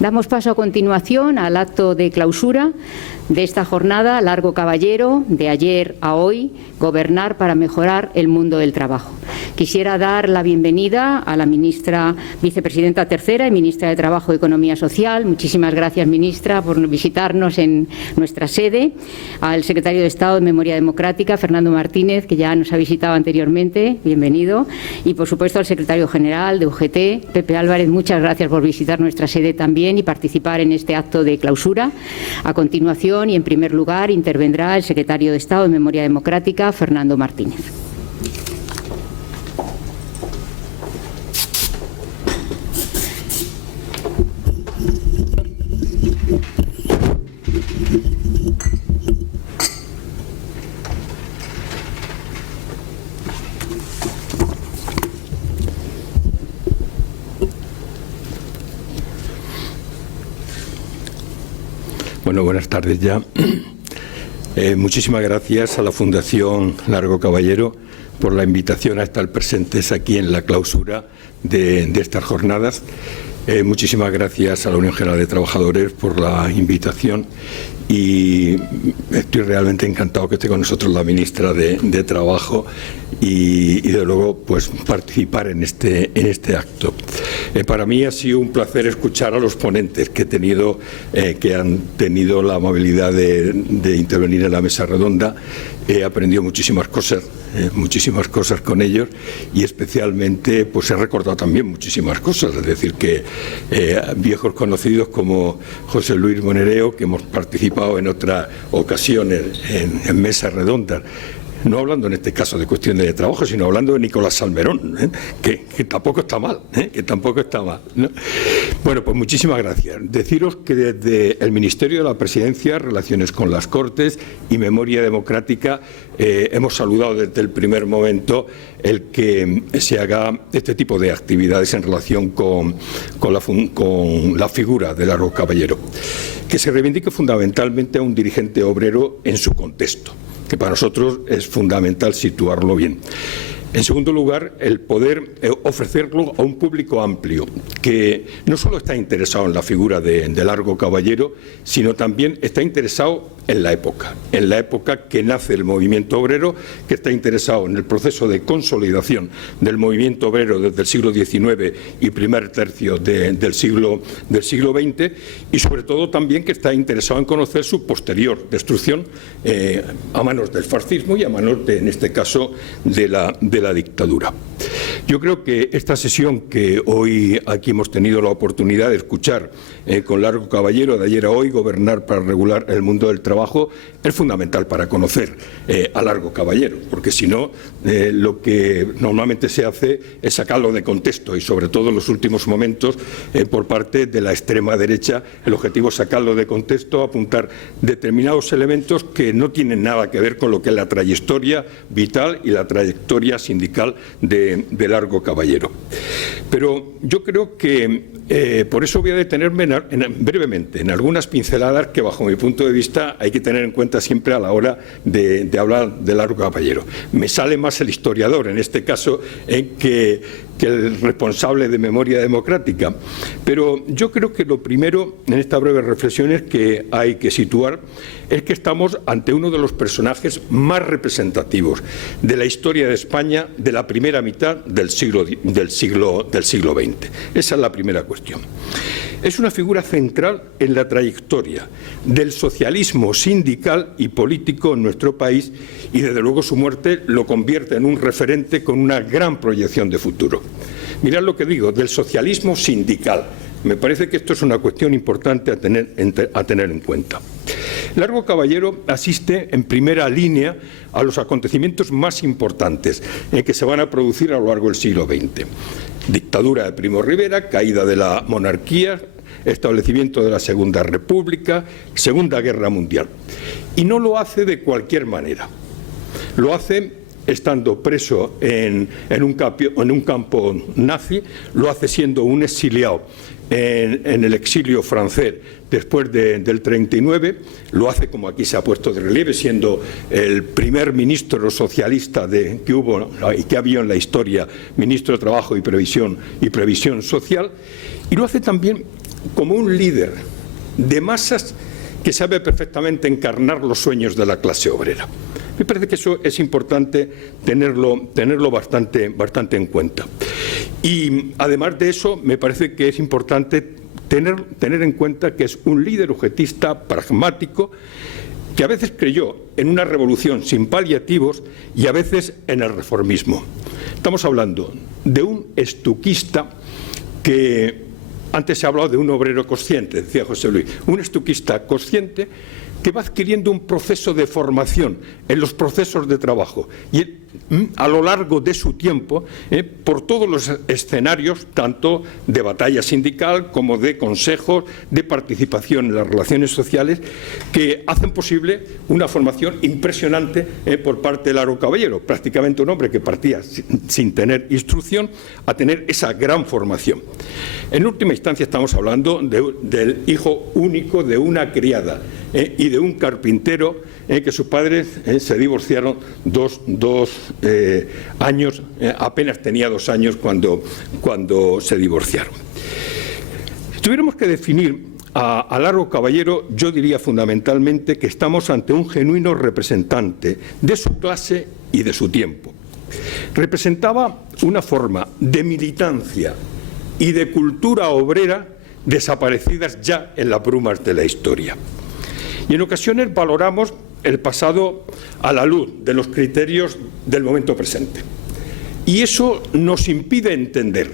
Damos paso a continuación al acto de clausura de esta jornada Largo Caballero, de ayer a hoy, gobernar para mejorar el mundo del trabajo. Quisiera dar la bienvenida a la ministra vicepresidenta tercera y ministra de Trabajo y Economía Social. Muchísimas gracias, ministra, por visitarnos en nuestra sede. Al secretario de Estado de Memoria Democrática, Fernando Martínez, que ya nos ha visitado anteriormente. Bienvenido. Y, por supuesto, al secretario general de UGT, Pepe Álvarez. Muchas gracias por visitar nuestra sede también y participar en este acto de clausura. A continuación, y en primer lugar, intervendrá el secretario de Estado de Memoria Democrática, Fernando Martínez. Bueno, buenas tardes ya. Muchísimas gracias a la Fundación Largo Caballero por la invitación a estar presentes aquí en la clausura de estas jornadas. Muchísimas gracias a la Unión General de Trabajadores por la invitación y estoy realmente encantado que esté con nosotros la ministra de Trabajo y de luego pues participar en este acto. Para mí ha sido un placer escuchar a los ponentes que han tenido la amabilidad de intervenir en la mesa redonda. He aprendido muchísimas cosas con ellos y especialmente pues he recordado también muchísimas cosas, es decir que viejos conocidos como José Luis Monereo, que hemos participado en otras ocasiones en mesas redondas, no hablando en este caso de cuestiones de trabajo, sino hablando de Nicolás Salmerón, que tampoco está mal, ¿no? Bueno, pues muchísimas gracias. Deciros que desde el Ministerio de la Presidencia, Relaciones con las Cortes y Memoria Democrática hemos saludado desde el primer momento el que se haga este tipo de actividades en relación con la figura de Largo Caballero, que se reivindique fundamentalmente a un dirigente obrero en su contexto, que para nosotros es fundamental situarlo bien. En segundo lugar, el poder ofrecerlo a un público amplio que no solo está interesado en la figura de Largo Caballero, sino también está interesado en la época que nace el movimiento obrero, que está interesado en el proceso de consolidación del movimiento obrero desde el siglo XIX y primer tercio del siglo XX, y sobre todo también que está interesado en conocer su posterior destrucción a manos del fascismo y a manos, en este caso, de la dictadura. Yo creo que esta sesión que hoy aquí hemos tenido la oportunidad de escuchar con Largo Caballero, de ayer a hoy, gobernar para regular el mundo del trabajo, es fundamental para conocer a Largo Caballero, porque si no, lo que normalmente se hace es sacarlo de contexto y sobre todo en los últimos momentos por parte de la extrema derecha, el objetivo es sacarlo de contexto, apuntar determinados elementos que no tienen nada que ver con lo que es la trayectoria vital y la trayectoria sindical de Largo Caballero. Pero yo creo que por eso voy a detenerme brevemente en algunas pinceladas que bajo mi punto de vista hay que tener en cuenta siempre a la hora de hablar de Largo Caballero. Me sale más el historiador en este caso que el responsable de Memoria Democrática, pero yo creo que lo primero en estas breves reflexiones que hay que situar es que estamos ante uno de los personajes más representativos de la historia de España de la primera mitad del siglo XX. Esa es la primera cuestión. Es una figura central en la trayectoria del socialismo sindical y político en nuestro país y, desde luego, su muerte lo convierte en un referente con una gran proyección de futuro. Mirad lo que digo, del socialismo sindical. Me parece que esto es una cuestión importante a tener en cuenta. Largo Caballero asiste en primera línea a los acontecimientos más importantes que se van a producir a lo largo del siglo XX. Dictadura de Primo de Rivera, caída de la monarquía, establecimiento de la Segunda República, Segunda Guerra Mundial. Y no lo hace de cualquier manera. Lo hace estando preso en un campo nazi, lo hace siendo un exiliado en el exilio francés después del 39, lo hace, como aquí se ha puesto de relieve, siendo el primer ministro socialista que hubo y que había en la historia, ministro de Trabajo y Previsión Social, y lo hace también como un líder de masas que sabe perfectamente encarnar los sueños de la clase obrera. Me parece que eso es importante tenerlo bastante en cuenta. Y además de eso, me parece que es importante tener en cuenta que es un líder objetista, pragmático, que a veces creyó en una revolución sin paliativos y a veces en el reformismo. Estamos hablando de un estuquista que, antes se ha hablado de un obrero consciente, decía José Luis, un estuquista consciente que va adquiriendo un proceso de formación en los procesos de trabajo y a lo largo de su tiempo, por todos los escenarios, tanto de batalla sindical como de consejos, de participación en las relaciones sociales, que hacen posible una formación impresionante por parte de Largo Caballero, prácticamente un hombre que partía sin tener instrucción a tener esa gran formación. En última instancia estamos hablando del hijo único de una criada y de un carpintero que sus padres se divorciaron dos años, apenas tenía 2 años cuando se divorciaron. Si tuviéramos que definir a Largo Caballero, yo diría fundamentalmente que estamos ante un genuino representante de su clase y de su tiempo. Representaba una forma de militancia y de cultura obrera desaparecidas ya en las brumas de la historia. Y en ocasiones valoramos el pasado a la luz de los criterios del momento presente. Y eso nos impide entender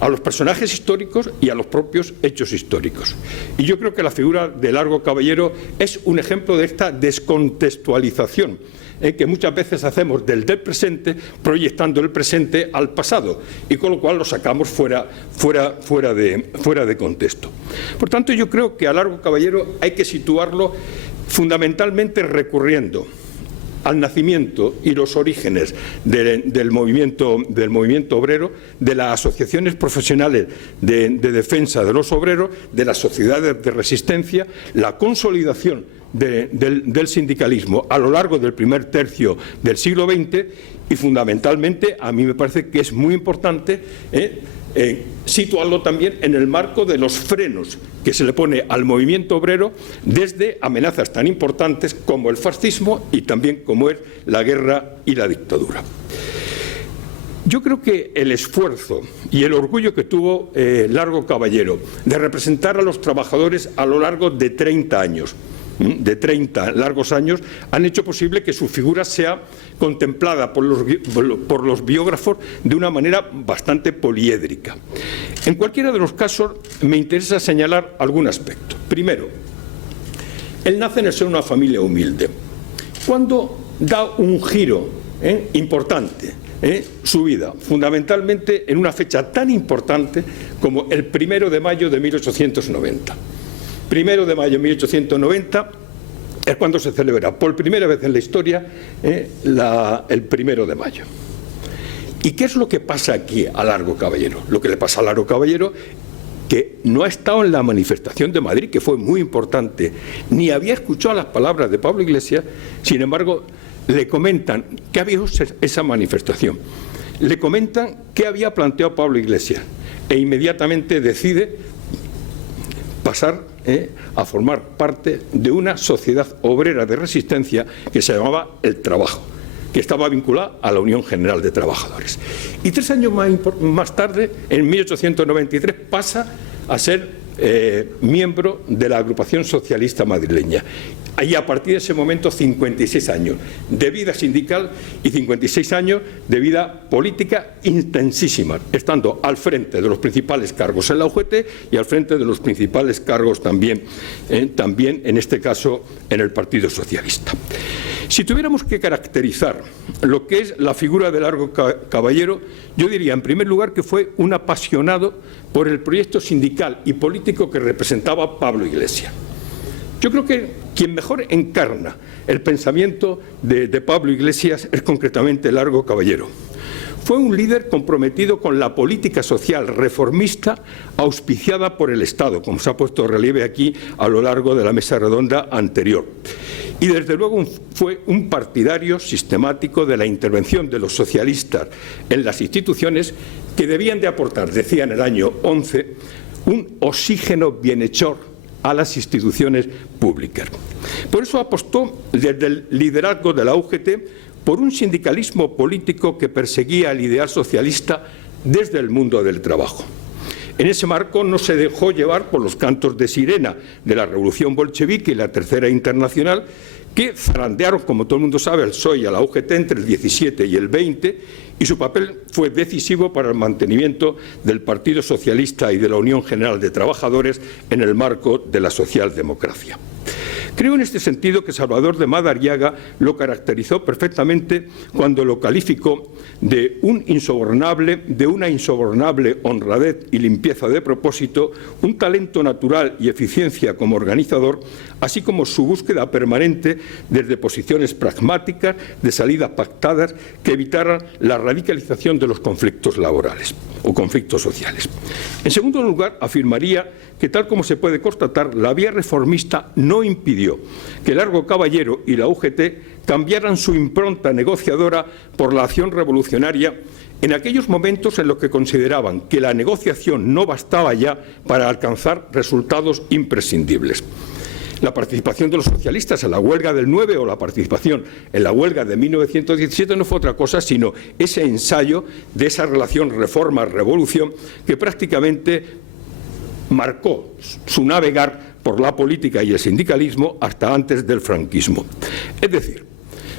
a los personajes históricos y a los propios hechos históricos. Y yo creo que la figura de Largo Caballero es un ejemplo de esta descontextualización que muchas veces hacemos del presente, proyectando el presente al pasado, y con lo cual lo sacamos fuera de contexto. Por tanto, yo creo que a Largo Caballero hay que situarlo fundamentalmente recurriendo al nacimiento y los orígenes del movimiento obrero, de las asociaciones profesionales de defensa de los obreros, de las sociedades de resistencia, la consolidación del sindicalismo a lo largo del primer tercio del siglo XX y, fundamentalmente, a mí me parece que es muy importante situarlo también en el marco de los frenos que se le pone al movimiento obrero desde amenazas tan importantes como el fascismo y también como es la guerra y la dictadura. Yo creo que el esfuerzo y el orgullo que tuvo Largo Caballero de representar a los trabajadores a lo largo de 30 años, de 30 largos años, han hecho posible que su figura sea contemplada por los biógrafos de una manera bastante poliédrica. En cualquiera de los casos me interesa señalar algún aspecto. Primero, él nace en el seno de una familia humilde. Cuando da un giro importante su vida, fundamentalmente en una fecha tan importante como el 1 de mayo de 1890. 1 de mayo de 1890 es cuando se celebra por primera vez en la historia el 1 de mayo. ¿Y qué es lo que pasa aquí a Largo Caballero? Lo que le pasa a Largo Caballero, que no ha estado en la manifestación de Madrid, que fue muy importante, ni había escuchado las palabras de Pablo Iglesias, sin embargo, le comentan que había esa manifestación. Le comentan qué había planteado Pablo Iglesias e inmediatamente decide pasar a formar parte de una sociedad obrera de resistencia que se llamaba El Trabajo, que estaba vinculada a la Unión General de Trabajadores. Y 3 años más tarde, en 1893, pasa a ser miembro de la agrupación socialista madrileña. Y a partir de ese momento 56 años de vida sindical y 56 años de vida política intensísima, estando al frente de los principales cargos en la UGT y al frente de los principales cargos también en este caso en el Partido Socialista. Si tuviéramos que caracterizar lo que es la figura de Largo Caballero, yo diría en primer lugar que fue un apasionado por el proyecto sindical y político que representaba Pablo Iglesias. Yo creo que quien mejor encarna el pensamiento de Pablo Iglesias es concretamente Largo Caballero. Fue un líder comprometido con la política social reformista auspiciada por el Estado, como se ha puesto en relieve aquí a lo largo de la mesa redonda anterior. Y desde luego fue un partidario sistemático de la intervención de los socialistas en las instituciones que debían de aportar, decía en el año 11, un oxígeno bienhechor a las instituciones públicas. Por eso apostó desde el liderazgo de la UGT por un sindicalismo político que perseguía el ideal socialista desde el mundo del trabajo. En ese marco no se dejó llevar por los cantos de sirena de la Revolución Bolchevique y la Tercera Internacional, que zarandearon, como todo el mundo sabe, al PSOE y a la UGT entre el 17 y el 20, y su papel fue decisivo para el mantenimiento del Partido Socialista y de la Unión General de Trabajadores en el marco de la socialdemocracia. Creo en este sentido que Salvador de Madariaga lo caracterizó perfectamente cuando lo calificó de una insobornable honradez y limpieza de propósito, un talento natural y eficiencia como organizador, así como su búsqueda permanente desde posiciones pragmáticas de salidas pactadas que evitaran la radicalización de los conflictos laborales o conflictos sociales. En segundo lugar, afirmaría que, tal como se puede constatar, la vía reformista no impidió que Largo Caballero y la UGT cambiaran su impronta negociadora por la acción revolucionaria en aquellos momentos en los que consideraban que la negociación no bastaba ya para alcanzar resultados imprescindibles. La participación de los socialistas en la huelga del 9 o la participación en la huelga de 1917 no fue otra cosa sino ese ensayo de esa relación reforma-revolución que prácticamente marcó su navegar por la política y el sindicalismo hasta antes del franquismo. Es decir,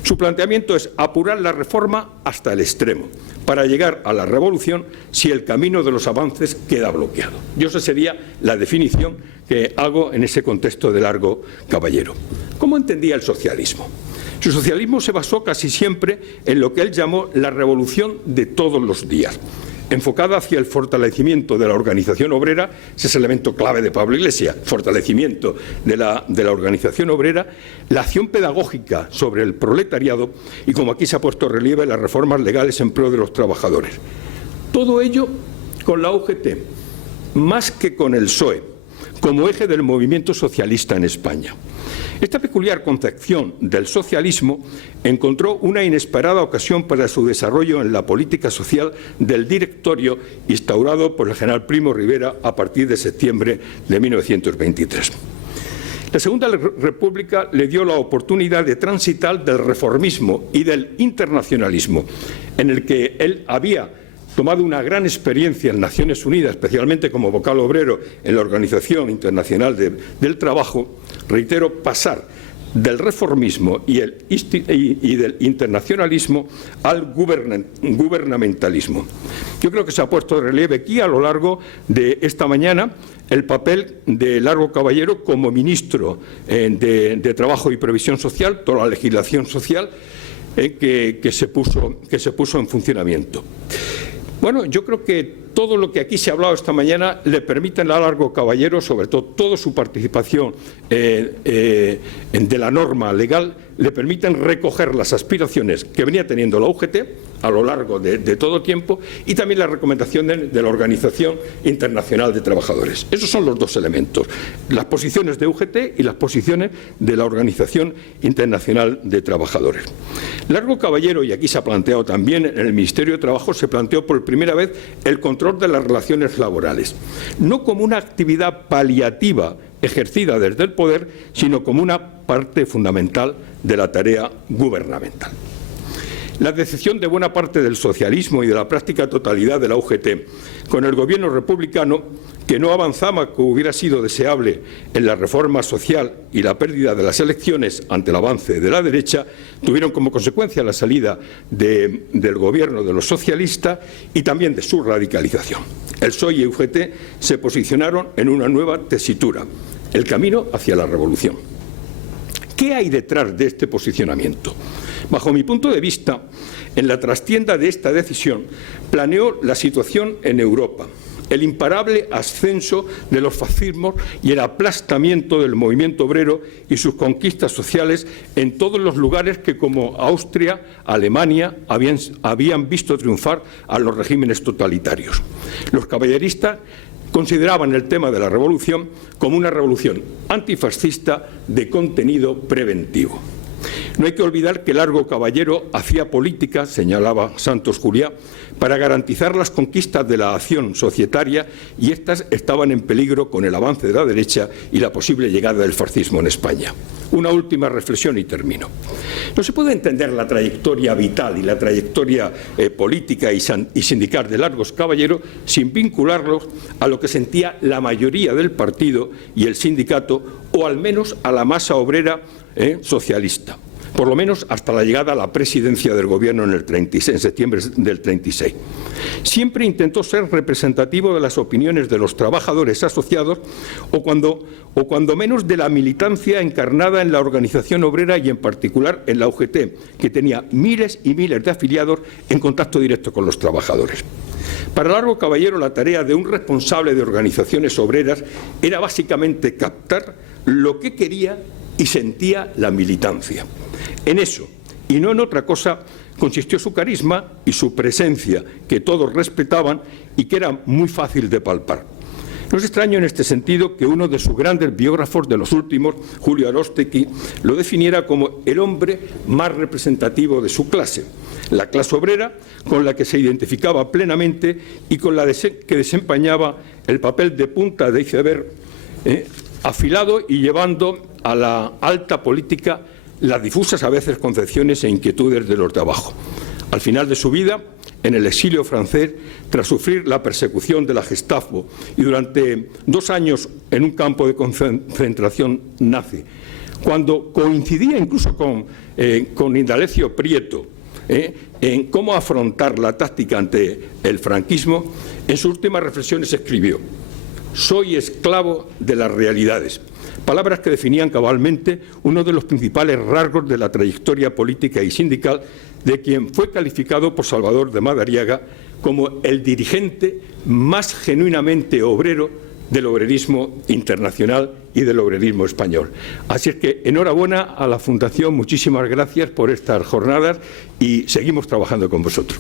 su planteamiento es apurar la reforma hasta el extremo para llegar a la revolución si el camino de los avances queda bloqueado. Y esa sería la definición que hago en ese contexto de Largo Caballero. ¿Cómo entendía el socialismo? Su socialismo se basó casi siempre en lo que él llamó la revolución de todos los días, enfocada hacia el fortalecimiento de la organización obrera. Ese es el elemento clave de Pablo Iglesias, fortalecimiento de la organización obrera, la acción pedagógica sobre el proletariado y, como aquí se ha puesto en relieve, las reformas legales en pro de los trabajadores. Todo ello con la UGT, más que con el PSOE, como eje del movimiento socialista en España. Esta peculiar concepción del socialismo encontró una inesperada ocasión para su desarrollo en la política social del directorio instaurado por el general Primo Rivera a partir de septiembre de 1923. La Segunda República le dio la oportunidad de transitar del reformismo y del internacionalismo, en el que él había tomado una gran experiencia en Naciones Unidas, especialmente como vocal obrero en la Organización Internacional del Trabajo, reitero, pasar del reformismo y del internacionalismo al gubernamentalismo. Yo creo que se ha puesto de relieve aquí a lo largo de esta mañana el papel de Largo Caballero como ministro de Trabajo y Previsión Social, toda la legislación social que se puso en funcionamiento. Bueno, yo creo que todo lo que aquí se ha hablado esta mañana le permite a Largo Caballero, sobre todo toda su participación de la norma legal, le permiten recoger las aspiraciones que venía teniendo la UGT a lo largo de todo tiempo y también las recomendaciones de la Organización Internacional de Trabajadores. Esos son los dos elementos, las posiciones de UGT y las posiciones de la Organización Internacional de Trabajadores. Largo Caballero, y aquí se ha planteado también en el Ministerio de Trabajo, se planteó por primera vez el control de las relaciones laborales, no como una actividad paliativa ejercida desde el poder, sino como una parte fundamental de la tarea gubernamental. La decepción de buena parte del socialismo y de la práctica totalidad de la UGT con el gobierno republicano, que no avanzaba como hubiera sido deseable en la reforma social y la pérdida de las elecciones ante el avance de la derecha, tuvieron como consecuencia la salida del gobierno de los socialistas y también de su radicalización. El PSOE y UGT se posicionaron en una nueva tesitura, el camino hacia la revolución. ¿Qué hay detrás de este posicionamiento? Bajo mi punto de vista, en la trastienda de esta decisión planeó la situación en Europa, el imparable ascenso de los fascismos y el aplastamiento del movimiento obrero y sus conquistas sociales en todos los lugares que, como Austria, Alemania, habían visto triunfar a los regímenes totalitarios. Los caballeristas consideraban el tema de la revolución como una revolución antifascista de contenido preventivo. No hay que olvidar que Largo Caballero hacía política, señalaba Santos Juliá, para garantizar las conquistas de la acción societaria, y estas estaban en peligro con el avance de la derecha y la posible llegada del fascismo en España. Una última reflexión y termino. No se puede entender la trayectoria vital y la trayectoria política y sindical de Largo Caballero sin vincularlos a lo que sentía la mayoría del partido y el sindicato, o al menos a la masa obrera socialista, por lo menos hasta la llegada a la presidencia del Gobierno en septiembre del 36. Siempre intentó ser representativo de las opiniones de los trabajadores asociados o cuando menos de la militancia encarnada en la organización obrera y en particular en la UGT, que tenía miles y miles de afiliados en contacto directo con los trabajadores. Para Largo Caballero, la tarea de un responsable de organizaciones obreras era básicamente captar lo que quería y sentía la militancia. En eso, y no en otra cosa, consistió su carisma y su presencia, que todos respetaban y que era muy fácil de palpar. No es extraño en este sentido que uno de sus grandes biógrafos de los últimos, Julio Arostegui, lo definiera como el hombre más representativo de su clase, la clase obrera con la que se identificaba plenamente y con la que desempeñaba el papel de punta de iceberg, afilado y llevando a la alta política las difusas a veces concepciones e inquietudes de los de abajo. Al final de su vida, en el exilio francés, tras sufrir la persecución de la Gestapo y durante 2 años en un campo de concentración nazi, cuando coincidía incluso con Indalecio Prieto en cómo afrontar la táctica ante el franquismo, en sus últimas reflexiones escribió: «Soy esclavo de las realidades». Palabras que definían cabalmente uno de los principales rasgos de la trayectoria política y sindical de quien fue calificado por Salvador de Madariaga como el dirigente más genuinamente obrero del obrerismo internacional y del obrerismo español. Así es que enhorabuena a la Fundación, muchísimas gracias por estas jornadas y seguimos trabajando con vosotros.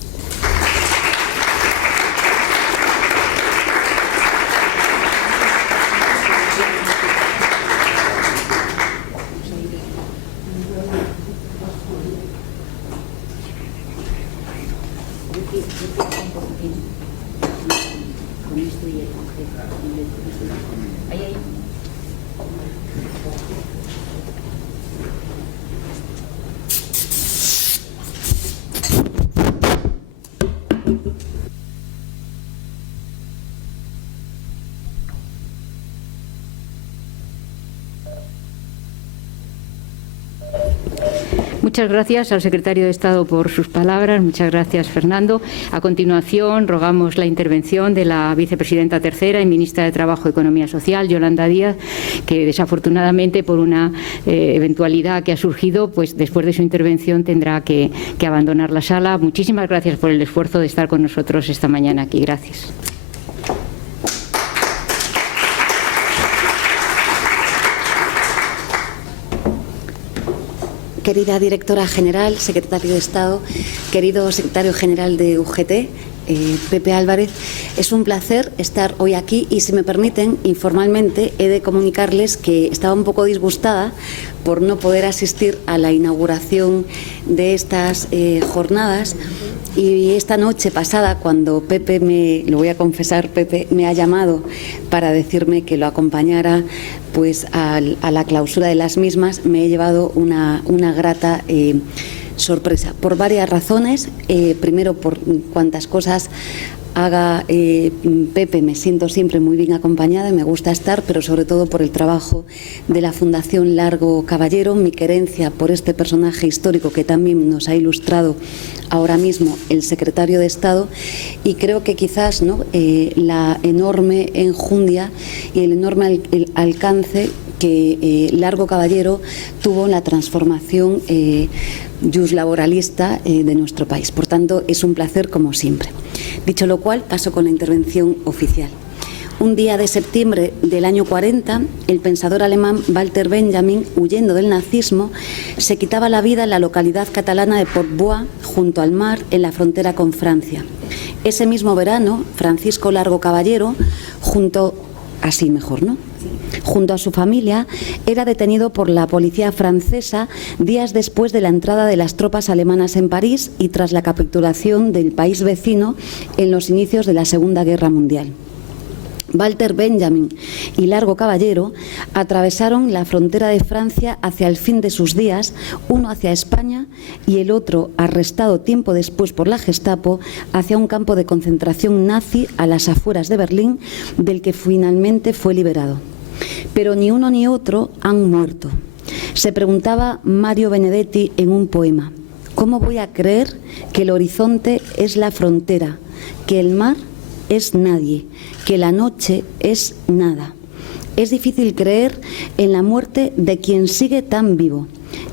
Muchas gracias al secretario de Estado por sus palabras. Muchas gracias, Fernando. A continuación, rogamos la intervención de la vicepresidenta tercera y ministra de Trabajo y Economía Social, Yolanda Díaz, que desafortunadamente, por una eventualidad que ha surgido, pues después de su intervención tendrá que abandonar la sala. Muchísimas gracias por el esfuerzo de estar con nosotros esta mañana aquí. Gracias. Querida directora general, secretario de Estado, querido secretario general de UGT, Pepe Álvarez, es un placer estar hoy aquí y, si me permiten, informalmente he de comunicarles que estaba un poco disgustada por no poder asistir a la inauguración de estas jornadas. Y esta noche pasada, cuando Pepe, lo voy a confesar, Pepe me ha llamado para decirme que lo acompañara pues a la clausura de las mismas, me he llevado una grata sorpresa, por varias razones. Primero, por cuantas cosas haga Pepe, me siento siempre muy bien acompañada y me gusta estar, pero sobre todo por el trabajo de la Fundación Largo Caballero, mi querencia por este personaje histórico que también nos ha ilustrado ahora mismo el secretario de Estado, y creo que quizás la enorme enjundia y el enorme alcance que Largo Caballero tuvo en la transformación laboralista de nuestro país. Por tanto, es un placer como siempre. Dicho lo cual, paso con la intervención oficial. Un día de septiembre del año 40, el pensador alemán Walter Benjamin, huyendo del nazismo, se quitaba la vida en la localidad catalana de Port-Bois, junto al mar, en la frontera con Francia. Ese mismo verano, Francisco Largo Caballero, junto así mejor, ¿no? Junto a su familia, era detenido por la policía francesa días después de la entrada de las tropas alemanas en París y tras la capitulación del país vecino en los inicios de la Segunda Guerra Mundial. Walter Benjamin y Largo Caballero atravesaron la frontera de Francia hacia el fin de sus días, uno hacia España y el otro, arrestado tiempo después por la Gestapo, hacia un campo de concentración nazi a las afueras de Berlín, del que finalmente fue liberado. Pero ni uno ni otro han muerto. Se preguntaba Mario Benedetti en un poema: ¿cómo voy a creer que el horizonte es la frontera, que el mar es nadie, que la noche es nada? Es difícil creer en la muerte de quien sigue tan vivo.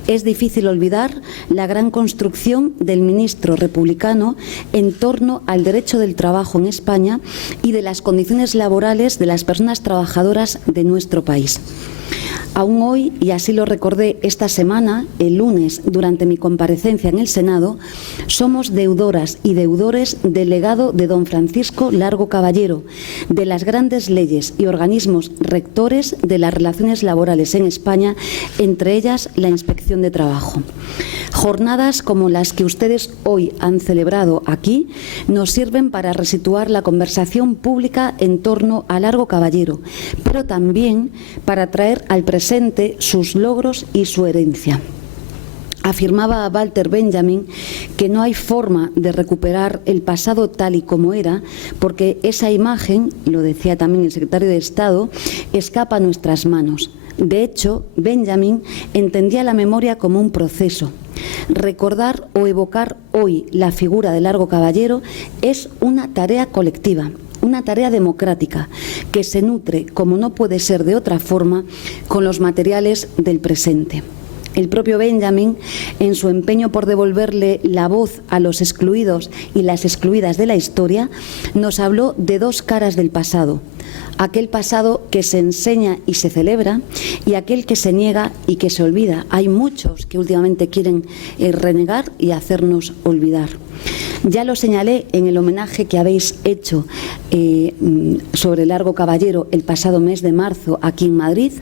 Es difícil olvidar la gran construcción del ministro republicano en torno al derecho del trabajo en España y de las condiciones laborales de las personas trabajadoras de nuestro país. Aún hoy, y así lo recordé esta semana, el lunes, durante mi comparecencia en el Senado, somos deudoras y deudores del legado de don Francisco Largo Caballero, de las grandes leyes y organismos rectores de las relaciones laborales en España, entre ellas la Inspección de Trabajo. Jornadas como las que ustedes hoy han celebrado aquí nos sirven para resituar la conversación pública en torno a Largo Caballero, pero también para traer al presente sus logros y su herencia. Afirmaba Walter Benjamin que no hay forma de recuperar el pasado tal y como era, porque esa imagen, lo decía también el secretario de Estado, escapa a nuestras manos. De hecho, Benjamin entendía la memoria como un proceso. Recordar o evocar hoy la figura de Largo Caballero es una tarea colectiva, una tarea democrática que se nutre, como no puede ser de otra forma, con los materiales del presente. El propio Benjamin, en su empeño por devolverle la voz a los excluidos y las excluidas de la historia, nos habló de dos caras del pasado: aquel pasado que se enseña y se celebra y aquel que se niega y que se olvida. Hay muchos que últimamente quieren renegar y hacernos olvidar. Ya lo señalé en el homenaje que habéis hecho sobre Largo Caballero el pasado mes de marzo aquí en Madrid.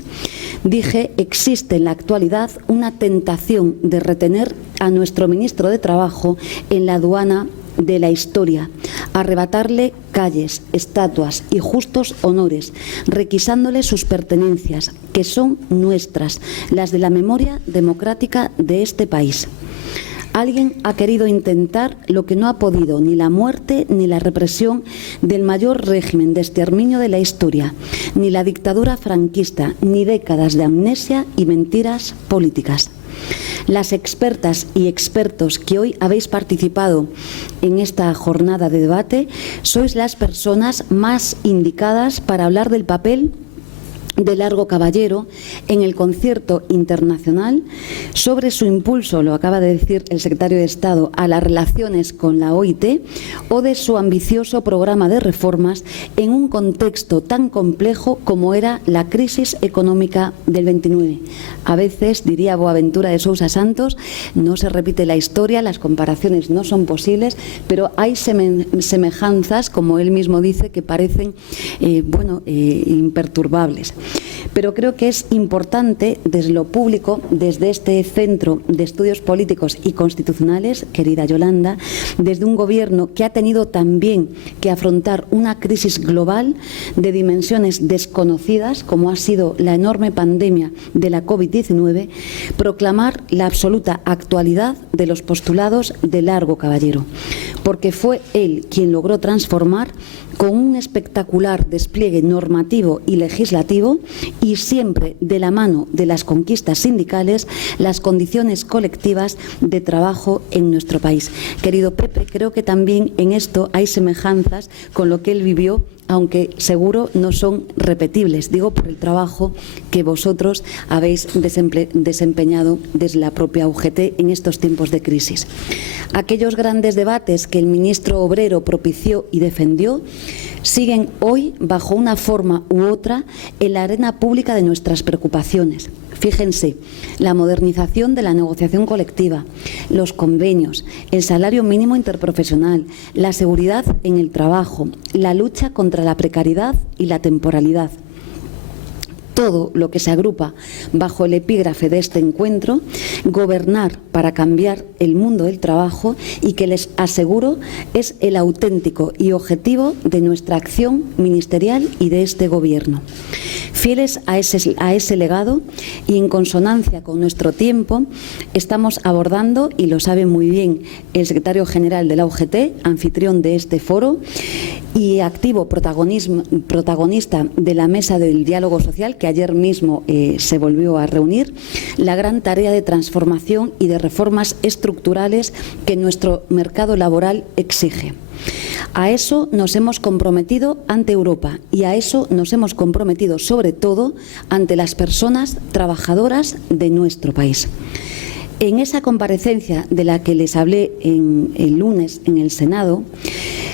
Dije, existe en la actualidad una tentación de retener a nuestro ministro de Trabajo en la aduana de la historia, arrebatarle calles, estatuas y justos honores, requisándole sus pertenencias, que son nuestras, las de la memoria democrática de este país. Alguien ha querido intentar lo que no ha podido ni la muerte ni la represión del mayor régimen de exterminio de la historia, ni la dictadura franquista, ni décadas de amnesia y mentiras políticas. Las expertas y expertos que hoy habéis participado en esta jornada de debate sois las personas más indicadas para hablar del papel de Largo Caballero en el concierto internacional, sobre su impulso, lo acaba de decir el secretario de Estado, a las relaciones con la OIT, o de su ambicioso programa de reformas en un contexto tan complejo como era la crisis económica del 29. A veces, diría Boaventura de Sousa Santos, no se repite la historia, las comparaciones no son posibles, pero hay semejanzas, como él mismo dice, que parecen imperturbables. Pero creo que es importante, desde lo público, desde este Centro de Estudios Políticos y Constitucionales, querida Yolanda, desde un Gobierno que ha tenido también que afrontar una crisis global de dimensiones desconocidas, como ha sido la enorme pandemia de la COVID-19, proclamar la absoluta actualidad de los postulados de Largo Caballero, porque fue él quien logró transformar con un espectacular despliegue normativo y legislativo, y siempre de la mano de las conquistas sindicales, las condiciones colectivas de trabajo en nuestro país. Querido Pepe, creo que también en esto hay semejanzas con lo que él vivió, aunque seguro no son repetibles, digo por el trabajo que vosotros habéis desempeñado desde la propia UGT en estos tiempos de crisis. Aquellos grandes debates que el ministro Obrero propició y defendió siguen hoy, bajo una forma u otra, en la arena pública de nuestras preocupaciones. Fíjense, la modernización de la negociación colectiva, los convenios, el salario mínimo interprofesional, la seguridad en el trabajo, la lucha contra la precariedad y la temporalidad. todo lo que se agrupa bajo el epígrafe de este encuentro, gobernar para cambiar el mundo del trabajo, y que les aseguro es el auténtico y objetivo de nuestra acción ministerial y de este Gobierno. Fieles a ese legado y en consonancia con nuestro tiempo, estamos abordando, y lo sabe muy bien el secretario general de la UGT, anfitrión de este foro y activo protagonista de la mesa del diálogo social, que ayer mismo se volvió a reunir, la gran tarea de transformación y de reformas estructurales que nuestro mercado laboral exige. A eso nos hemos comprometido ante Europa, y a eso nos hemos comprometido sobre todo ante las personas trabajadoras de nuestro país. En esa comparecencia de la que les hablé el lunes en el Senado,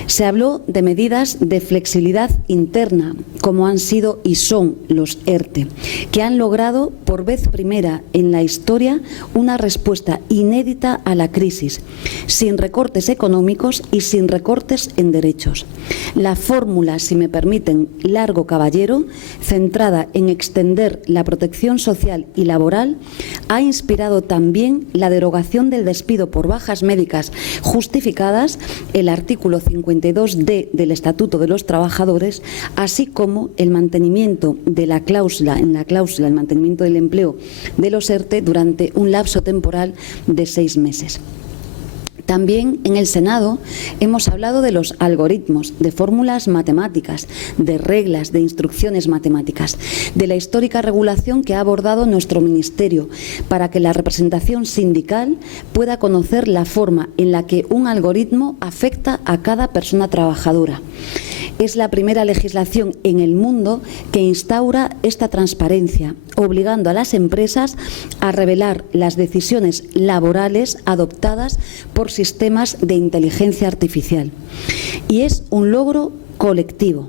se habló de medidas de flexibilidad interna, como han sido y son los ERTE, que han logrado por vez primera en la historia una respuesta inédita a la crisis, sin recortes económicos y sin recortes en derechos. La fórmula, si me permiten, Largo Caballero, centrada en extender la protección social y laboral, ha inspirado también la derogación del despido por bajas médicas justificadas, el artículo 52D del Estatuto de los Trabajadores, así como el mantenimiento de la cláusula, el mantenimiento del empleo de los ERTE durante un lapso temporal de 6 meses. También en el Senado hemos hablado de los algoritmos, de fórmulas matemáticas, de reglas, de instrucciones matemáticas, de la histórica regulación que ha abordado nuestro Ministerio para que la representación sindical pueda conocer la forma en la que un algoritmo afecta a cada persona trabajadora. Es la primera legislación en el mundo que instaura esta transparencia, obligando a las empresas a revelar las decisiones laborales adoptadas por sistemas de inteligencia artificial. Y es un logro colectivo,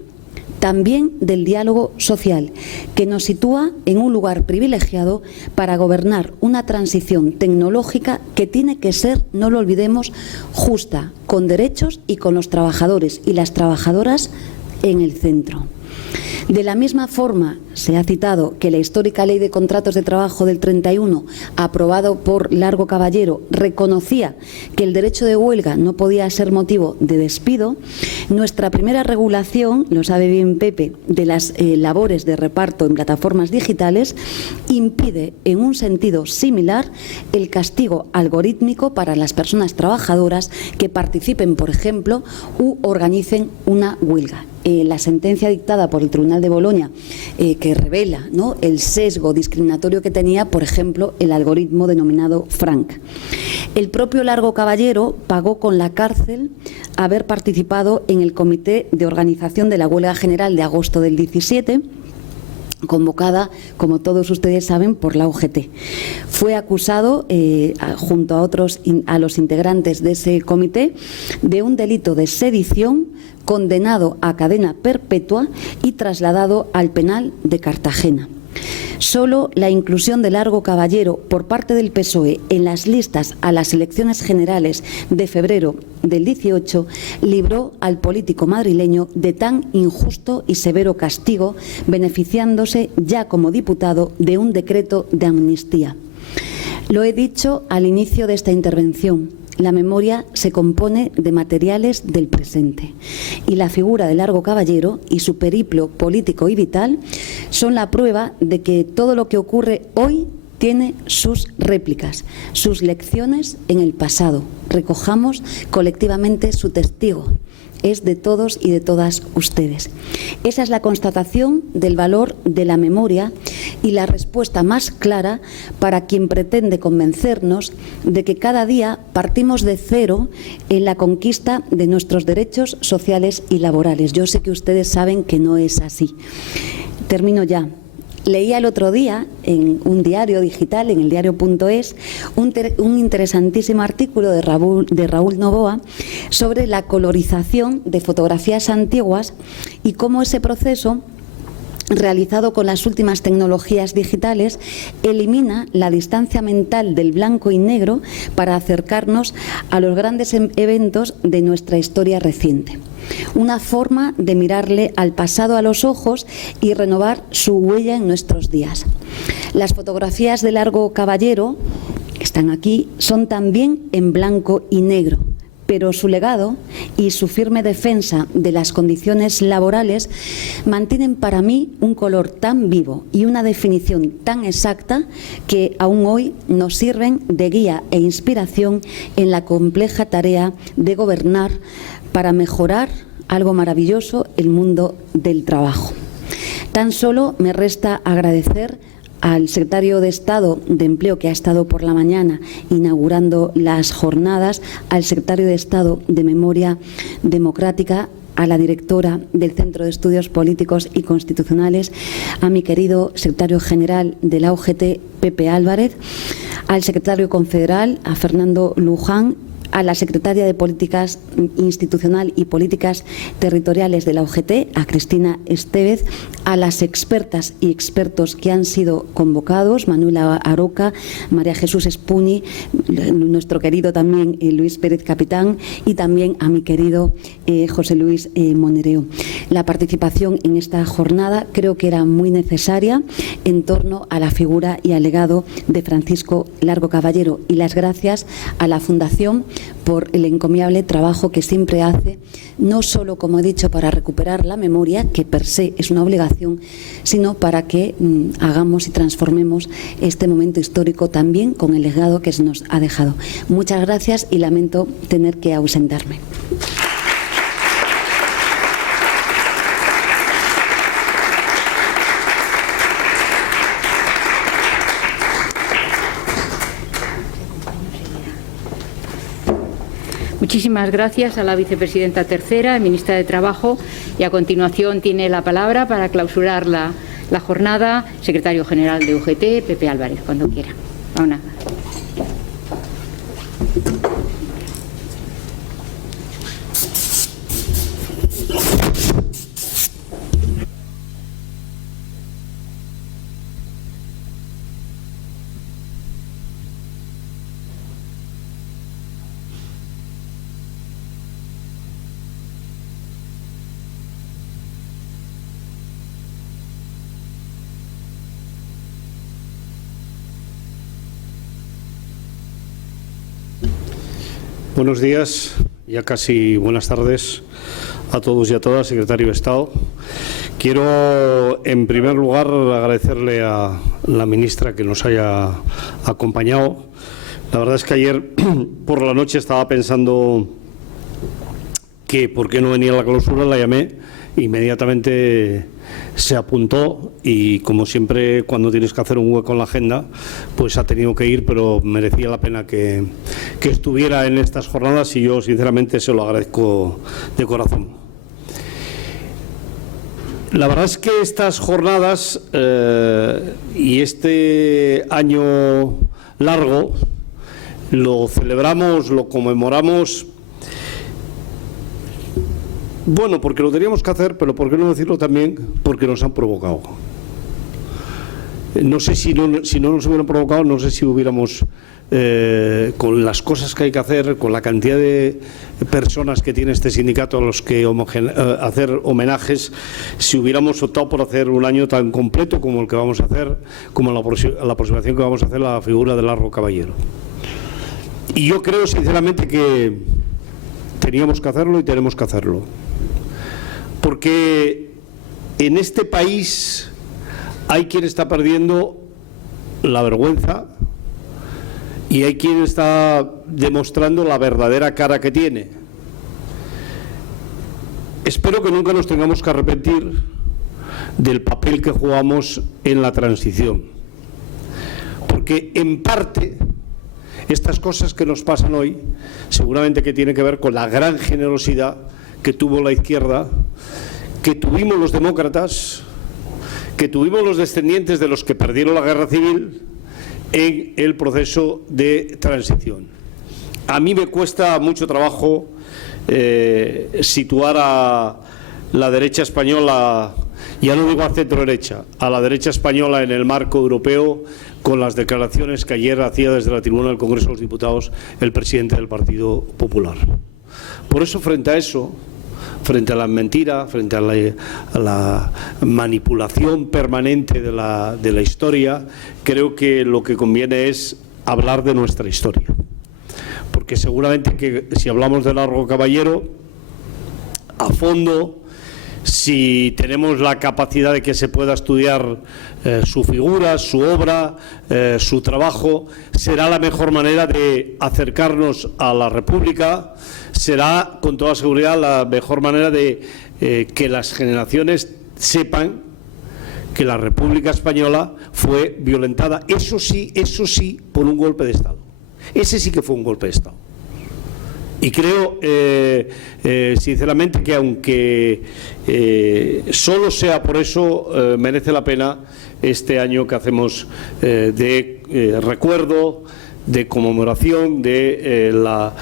también del diálogo social, que nos sitúa en un lugar privilegiado para gobernar una transición tecnológica que tiene que ser, no lo olvidemos, justa, con derechos y con los trabajadores y las trabajadoras en el centro. De la misma forma, se ha citado que la histórica Ley de Contratos de Trabajo del 31, aprobado por Largo Caballero, reconocía que el derecho de huelga no podía ser motivo de despido. Nuestra primera regulación, lo sabe bien Pepe, de las labores de reparto en plataformas digitales, impide en un sentido similar el castigo algorítmico para las personas trabajadoras que participen, por ejemplo, u organicen una huelga. La sentencia dictada por el Tribunal de Bolonia, que revela, ¿no?, el sesgo discriminatorio que tenía, por ejemplo, el algoritmo denominado Frank. El propio Largo Caballero pagó con la cárcel haber participado en el Comité de Organización de la Huelga General de agosto del 17, convocada, como todos ustedes saben, por la UGT. Fue acusado, junto a los integrantes de ese comité, de un delito de sedición, condenado a cadena perpetua y trasladado al penal de Cartagena. Solo la inclusión de Largo Caballero por parte del PSOE en las listas a las elecciones generales de febrero del 18 libró al político madrileño de tan injusto y severo castigo, beneficiándose ya como diputado de un decreto de amnistía. Lo he dicho al inicio de esta intervención. La memoria se compone de materiales del presente, y la figura de Largo Caballero y su periplo político y vital son la prueba de que todo lo que ocurre hoy tiene sus réplicas, sus lecciones en el pasado. Recojamos colectivamente su testigo. Es de todos y de todas ustedes. Esa es la constatación del valor de la memoria y la respuesta más clara para quien pretende convencernos de que cada día partimos de cero en la conquista de nuestros derechos sociales y laborales. Yo sé que ustedes saben que no es así. Termino ya. Leía el otro día en un diario digital, en el diario.es, un interesantísimo artículo de Raúl Novoa sobre la colorización de fotografías antiguas y cómo ese proceso realizado con las últimas tecnologías digitales, elimina la distancia mental del blanco y negro para acercarnos a los grandes eventos de nuestra historia reciente. Una forma de mirarle al pasado a los ojos y renovar su huella en nuestros días. Las fotografías de Largo Caballero, que están aquí, son también en blanco y negro, pero su legado y su firme defensa de las condiciones laborales mantienen para mí un color tan vivo y una definición tan exacta que aún hoy nos sirven de guía e inspiración en la compleja tarea de gobernar para mejorar algo maravilloso, el mundo del trabajo. Tan solo me resta agradecer al secretario de Estado de Empleo, que ha estado por la mañana inaugurando las jornadas, al secretario de Estado de Memoria Democrática, a la directora del Centro de Estudios Políticos y Constitucionales, a mi querido secretario general de la UGT, Pepe Álvarez, al secretario confederal, a Fernando Luján, a la secretaria de Políticas Institucional y Políticas Territoriales de la UGT, a Cristina Estevez, a las expertas y expertos que han sido convocados, Manuela Aroca, María Jesús Espuni, nuestro querido también Luis Pérez Capitán, y también a mi querido José Luis Monereo. La participación en esta jornada creo que era muy necesaria en torno a la figura y al legado de Francisco Largo Caballero, y las gracias a la Fundación por el encomiable trabajo que siempre hace, no solo, como he dicho, para recuperar la memoria, que per se es una obligación, sino para que hagamos y transformemos este momento histórico también con el legado que se nos ha dejado. Muchas gracias y lamento tener que ausentarme. Muchísimas gracias a la vicepresidenta tercera, ministra de Trabajo, y a continuación tiene la palabra para clausurar la jornada secretario general de UGT, Pepe Álvarez, cuando quiera. Una. Buenos días, ya casi buenas tardes a todos y a todas, secretario de Estado. Quiero, en primer lugar, agradecerle a la ministra que nos haya acompañado. La verdad es que ayer por la noche estaba pensando que por qué no venía a la clausura, la llamé, inmediatamente se apuntó y, como siempre, cuando tienes que hacer un hueco en la agenda, pues ha tenido que ir, pero merecía la pena que estuviera en estas jornadas y yo sinceramente se lo agradezco de corazón. La verdad es que estas jornadas y este año largo lo celebramos, lo conmemoramos, bueno, porque lo teníamos que hacer, pero ¿por qué no decirlo también? Porque nos han provocado. No sé si no nos hubieran provocado, no sé si hubiéramos, con las cosas que hay que hacer, con la cantidad de personas que tiene este sindicato a los que hacer homenajes, si hubiéramos optado por hacer un año tan completo como el que vamos a hacer, como la aproximación que vamos a hacer a la figura de Largo Caballero. Y yo creo sinceramente que teníamos que hacerlo y tenemos que hacerlo. Porque en este país hay quien está perdiendo la vergüenza y hay quien está demostrando la verdadera cara que tiene. Espero que nunca nos tengamos que arrepentir del papel que jugamos en la transición. Porque en parte estas cosas que nos pasan hoy seguramente que tienen que ver con la gran generosidad que tuvo la izquierda, que tuvimos los demócratas, que tuvimos los descendientes de los que perdieron la guerra civil en el proceso de transición. A mí me cuesta mucho trabajo situar a la derecha española ya no digo a centro-derecha, a la derecha española en el marco europeo, con las declaraciones que ayer hacía desde la tribuna del Congreso de los Diputados el presidente del Partido Popular. Por eso, frente a la mentira, frente a la manipulación permanente de la historia, creo que lo que conviene es hablar de nuestra historia. Porque seguramente que si hablamos de Largo Caballero, a fondo, si tenemos la capacidad de que se pueda estudiar su figura, su obra, su trabajo, será la mejor manera de acercarnos a la República, será con toda seguridad la mejor manera de que las generaciones sepan que la República Española fue violentada, eso sí, por un golpe de Estado. Ese sí que fue un golpe de Estado. Y creo, sinceramente, que aunque solo sea por eso, merece la pena este año que hacemos de recuerdo, de conmemoración de la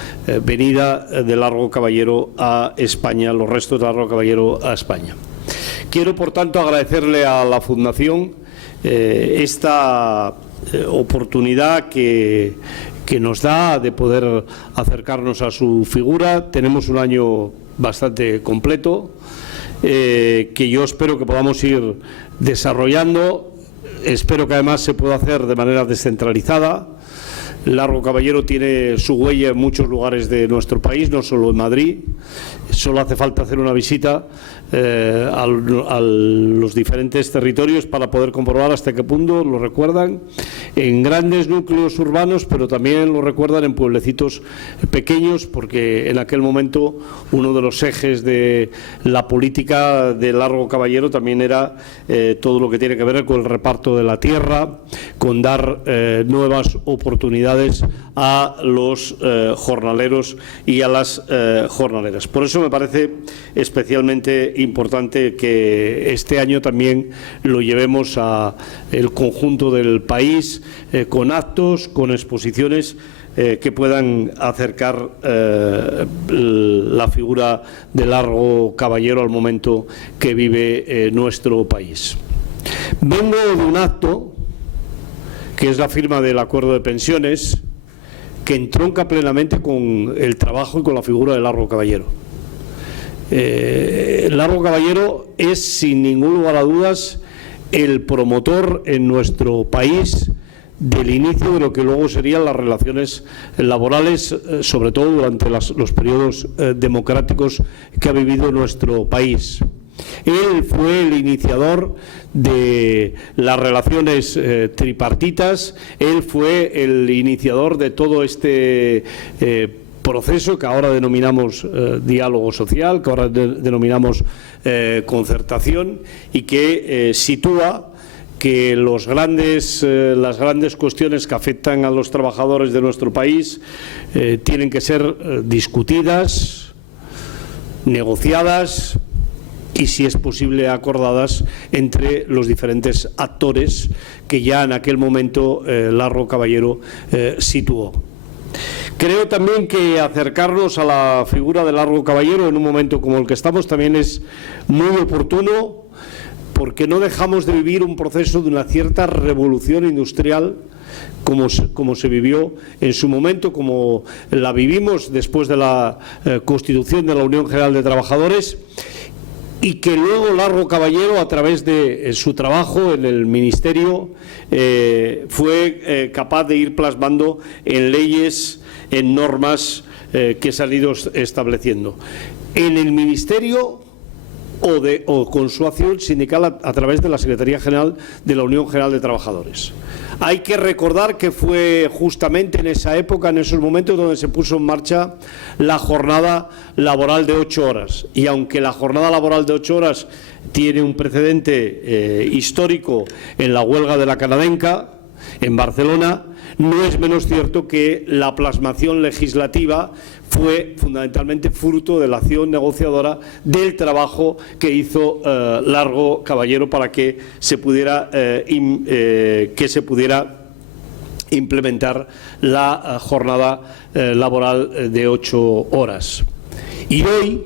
venida de Largo Caballero a España, los restos de Largo Caballero a España. Quiero, por tanto, agradecerle a la Fundación esta oportunidad que nos da de poder acercarnos a su figura. Tenemos un año bastante completo que yo espero que podamos ir desarrollando. Espero que además se pueda hacer de manera descentralizada. Largo Caballero tiene su huella en muchos lugares de nuestro país, no solo en Madrid. Solo hace falta hacer una visita a los diferentes territorios para poder comprobar hasta qué punto lo recuerdan en grandes núcleos urbanos, pero también lo recuerdan en pueblecitos pequeños, porque en aquel momento uno de los ejes de la política de Largo Caballero también era todo lo que tiene que ver con el reparto de la tierra, con dar nuevas oportunidades a los jornaleros y a las jornaleras. Por eso me parece especialmente importante que este año también lo llevemos a el conjunto del país, con actos, con exposiciones que puedan acercar la figura de Largo Caballero al momento que vive nuestro país. Vengo de un acto que es la firma del acuerdo de pensiones, que entronca plenamente con el trabajo y con la figura de Largo Caballero. Largo Caballero es, sin ningún lugar a dudas, el promotor en nuestro país del inicio de lo que luego serían las relaciones laborales, sobre todo durante los periodos democráticos que ha vivido nuestro país. Él fue el iniciador de las relaciones tripartitas, él fue el iniciador de todo este proceso que ahora denominamos diálogo social, que ahora denominamos concertación, y que sitúa que las grandes cuestiones que afectan a los trabajadores de nuestro país tienen que ser discutidas, negociadas y, si es posible, acordadas entre los diferentes actores que ya en aquel momento Largo Caballero situó. Creo también que acercarnos a la figura de Largo Caballero en un momento como el que estamos también es muy oportuno, porque no dejamos de vivir un proceso de una cierta revolución industrial como se vivió en su momento, como la vivimos después de la constitución de la Unión General de Trabajadores, y que luego Largo Caballero, a través de su trabajo en el Ministerio, fue capaz de ir plasmando en leyes, en normas que se han ido estableciendo en el Ministerio o con su acción sindical a través de la Secretaría General de la Unión General de Trabajadores. Hay que recordar que fue justamente en esa época, en esos momentos, donde se puso en marcha la jornada laboral de 8 horas. Y aunque la jornada laboral de 8 horas tiene un precedente histórico en la huelga de la Canadenca, en Barcelona, no es menos cierto que la plasmación legislativa fue fundamentalmente fruto de la acción negociadora, del trabajo que hizo Largo Caballero para que se pudiera implementar la jornada laboral de 8 horas. Y hoy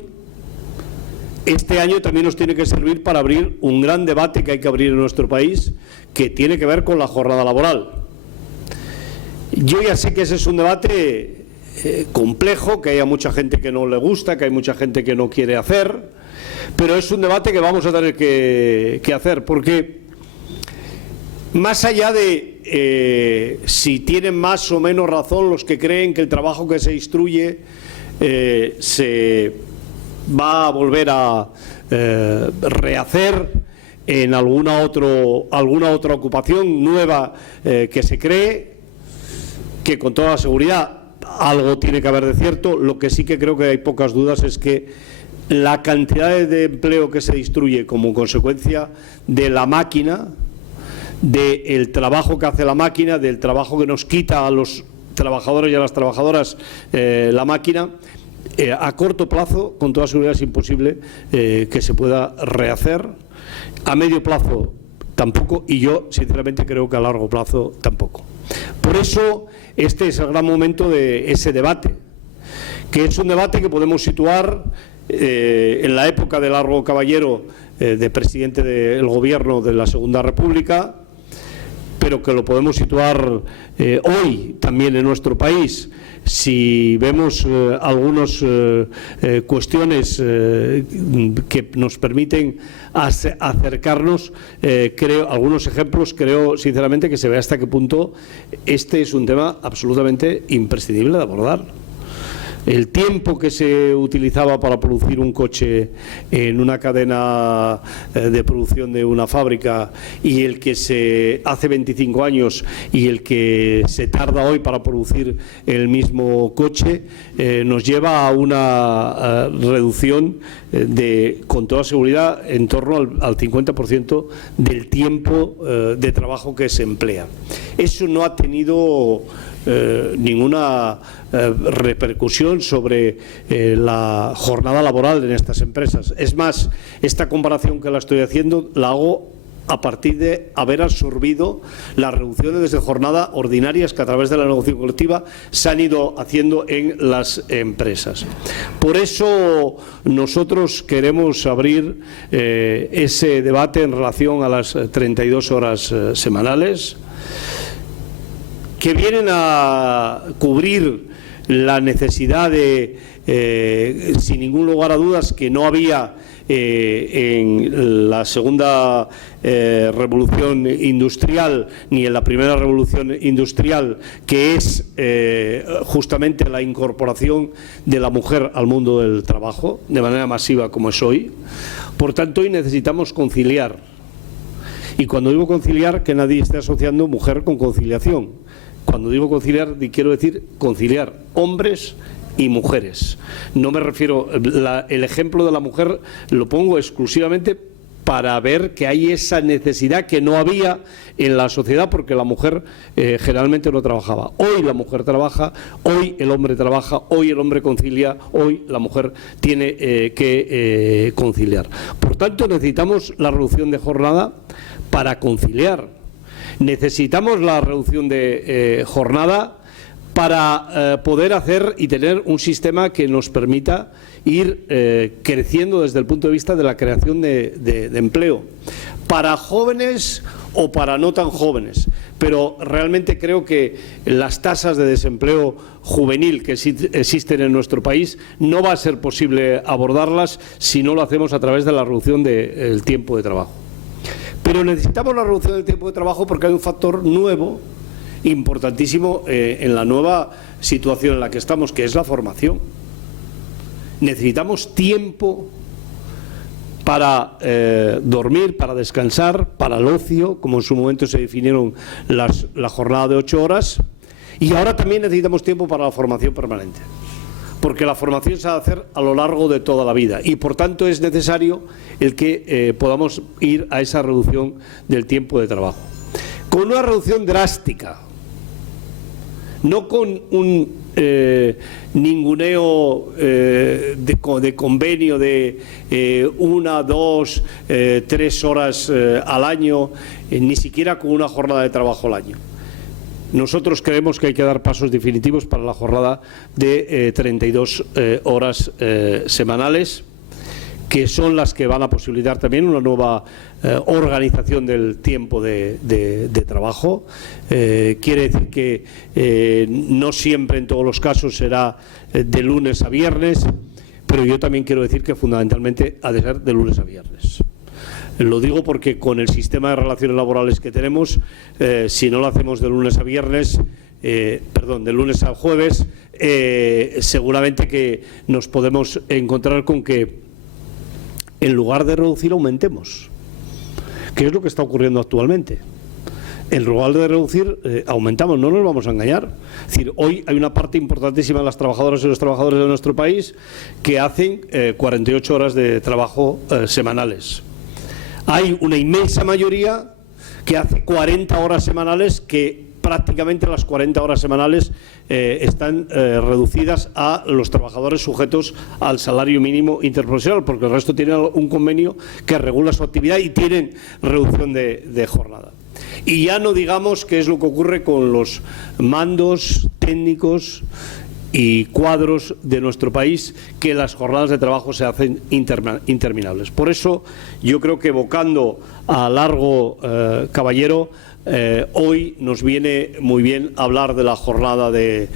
este año también nos tiene que servir para abrir un gran debate que hay que abrir en nuestro país, que tiene que ver con la jornada laboral. Yo ya sé que ese es un debate complejo, que hay mucha gente que no le gusta, que hay mucha gente que no quiere hacer, pero es un debate que vamos a tener que hacer, porque más allá de si tienen más o menos razón los que creen que el trabajo que se instruye se va a volver a rehacer en alguna otra ocupación nueva que se cree, que con toda seguridad algo tiene que haber de cierto. Lo que sí que creo que hay pocas dudas es que la cantidad de empleo que se destruye como consecuencia de la máquina, del trabajo que hace la máquina, del trabajo que nos quita a los trabajadores y a las trabajadoras la máquina, a corto plazo, con toda seguridad, es imposible que se pueda rehacer. A medio plazo tampoco, y yo sinceramente creo que a largo plazo tampoco. Por eso este es el gran momento de ese debate, que es un debate que podemos situar en la época de Largo Caballero, de presidente del Gobierno de la Segunda República, pero que lo podemos situar hoy también en nuestro país. Si vemos algunas cuestiones que nos permiten acercarnos, algunos ejemplos, creo sinceramente que se ve hasta qué punto este es un tema absolutamente imprescindible de abordar. El tiempo que se utilizaba para producir un coche en una cadena de producción de una fábrica y el que se hace 25 años y el que se tarda hoy para producir el mismo coche, nos lleva a una reducción con toda seguridad en torno al 50% del tiempo de trabajo que se emplea. Eso no ha tenido ninguna repercusión sobre la jornada laboral en estas empresas. Es más, esta comparación que la estoy haciendo la hago a partir de haber absorbido las reducciones de jornada ordinarias que a través de la negociación colectiva se han ido haciendo en las empresas. Por eso nosotros queremos abrir ese debate en relación a las 32 horas semanales, que vienen a cubrir la necesidad de, sin ningún lugar a dudas, que no había en la segunda revolución industrial ni en la primera revolución industrial, que es justamente la incorporación de la mujer al mundo del trabajo de manera masiva como es hoy. Por tanto, hoy necesitamos conciliar. Y cuando digo conciliar, que nadie esté asociando mujer con conciliación. Cuando digo conciliar, quiero decir conciliar hombres y mujeres. No me refiero, el ejemplo de la mujer lo pongo exclusivamente para ver que hay esa necesidad que no había en la sociedad, porque la mujer generalmente no trabajaba. Hoy la mujer trabaja, hoy el hombre trabaja, hoy el hombre concilia, hoy la mujer tiene que conciliar. Por tanto, necesitamos la reducción de jornada para conciliar. Necesitamos la reducción de jornada para poder hacer y tener un sistema que nos permita ir creciendo desde el punto de vista de la creación de empleo, para jóvenes o para no tan jóvenes. Pero realmente creo que las tasas de desempleo juvenil que existen en nuestro país no va a ser posible abordarlas si no lo hacemos a través de la reducción del tiempo de trabajo. Pero necesitamos la reducción del tiempo de trabajo porque hay un factor nuevo, importantísimo, en la nueva situación en la que estamos, que es la formación. Necesitamos tiempo para dormir, para descansar, para el ocio, como en su momento se definieron la jornada de 8 horas, y ahora también necesitamos tiempo para la formación permanente, porque la formación se ha de hacer a lo largo de toda la vida y por tanto es necesario el que podamos ir a esa reducción del tiempo de trabajo. Con una reducción drástica, no con un ninguneo de convenio de 1, 2, 3 horas al año, ni siquiera con una jornada de trabajo al año. Nosotros creemos que hay que dar pasos definitivos para la jornada de 32 horas semanales, que son las que van a posibilitar también una nueva organización del tiempo de trabajo. Quiere decir que no siempre en todos los casos será de lunes a viernes, pero yo también quiero decir que fundamentalmente ha de ser de lunes a viernes. Lo digo porque con el sistema de relaciones laborales que tenemos, si no lo hacemos de lunes a viernes, de lunes a jueves, seguramente que nos podemos encontrar con que en lugar de reducir aumentemos, que es lo que está ocurriendo actualmente. En lugar de reducir, aumentamos, no nos vamos a engañar. Es decir, hoy hay una parte importantísima de las trabajadoras y los trabajadores de nuestro país que hacen 48 horas de trabajo semanales. Hay una inmensa mayoría que hace 40 horas semanales, que prácticamente las 40 horas semanales están reducidas a los trabajadores sujetos al salario mínimo interprofesional, porque el resto tienen un convenio que regula su actividad y tienen reducción de jornada. Y ya no digamos qué es lo que ocurre con los mandos técnicos y cuadros de nuestro país, que las jornadas de trabajo se hacen interminables. Por eso yo creo que evocando a Largo Caballero, hoy nos viene muy bien hablar de la jornada de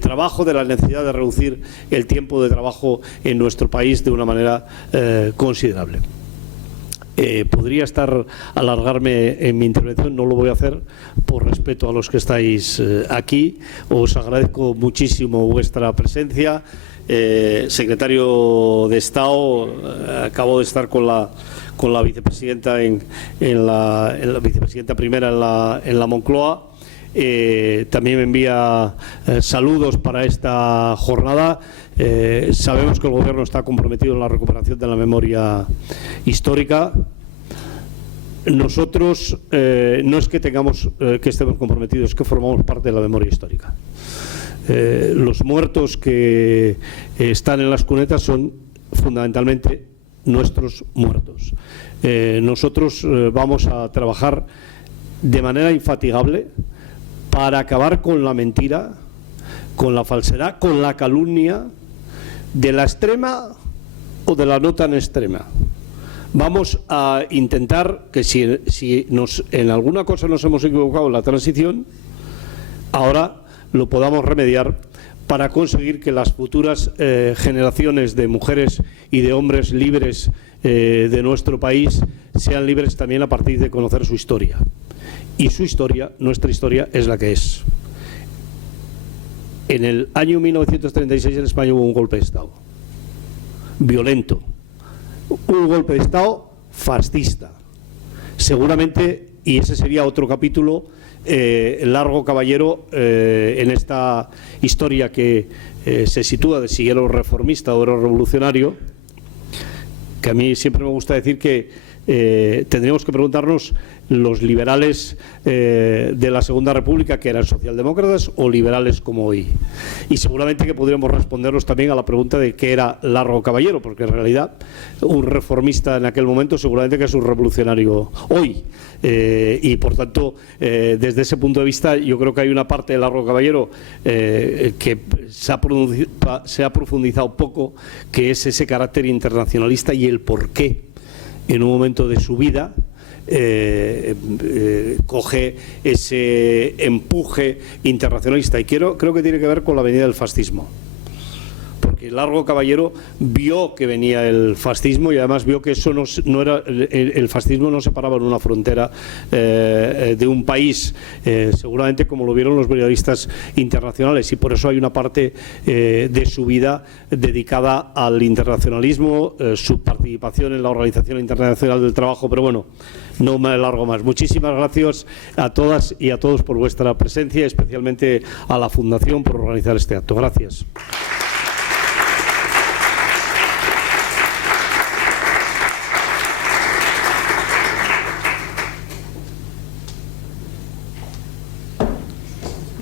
trabajo, de la necesidad de reducir el tiempo de trabajo en nuestro país de una manera considerable. Podría alargarme en mi intervención, no lo voy a hacer por respeto a los que estáis aquí. Os agradezco muchísimo vuestra presencia. Secretario de Estado, acabo de estar con la vicepresidenta en la vicepresidenta primera en la Moncloa. También me envía saludos para esta jornada. Sabemos que el Gobierno está comprometido en la recuperación de la memoria histórica. Nosotros no es que estemos comprometidos, es que formamos parte de la memoria histórica. Los muertos que están en las cunetas son fundamentalmente nuestros muertos. Nosotros vamos a trabajar de manera infatigable para acabar con la mentira, con la falsedad, con la calumnia, de la extrema o de la no tan extrema. Vamos a intentar que si en alguna cosa nos hemos equivocado en la transición, ahora lo podamos remediar para conseguir que las futuras generaciones de mujeres y de hombres libres de nuestro país sean libres también a partir de conocer su historia. Y su historia, nuestra historia, es la que es. En el año 1936 en España hubo un golpe de Estado, violento, un golpe de Estado fascista. Seguramente, y ese sería otro capítulo, Largo Caballero, en esta historia que se sitúa de si era reformista o era revolucionario, que a mí siempre me gusta decir que tendríamos que preguntarnos los liberales de la Segunda República, que eran socialdemócratas, o liberales como hoy. Y seguramente que podríamos respondernos también a la pregunta de qué era Largo Caballero, porque en realidad un reformista en aquel momento seguramente que es un revolucionario hoy. Y por tanto, desde ese punto de vista, yo creo que hay una parte de Largo Caballero que se ha profundizado poco, que es ese carácter internacionalista y el porqué en un momento de su vida coge ese empuje internacionalista, y creo que tiene que ver con la venida del fascismo, porque Largo Caballero vio que venía el fascismo y además vio que eso no era el fascismo, no se paraba en una frontera de un país, seguramente como lo vieron los periodistas internacionales, y por eso hay una parte de su vida dedicada al internacionalismo, su participación en la Organización Internacional del Trabajo. Pero bueno, no me alargo más. Muchísimas gracias a todas y a todos por vuestra presencia, especialmente a la Fundación por organizar este acto. Gracias.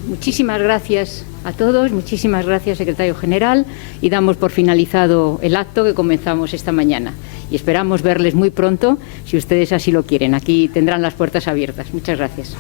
Muchísimas gracias a todos, muchísimas gracias, secretario general, y damos por finalizado el acto que comenzamos esta mañana. Y esperamos verles muy pronto, si ustedes así lo quieren. Aquí tendrán las puertas abiertas. Muchas gracias.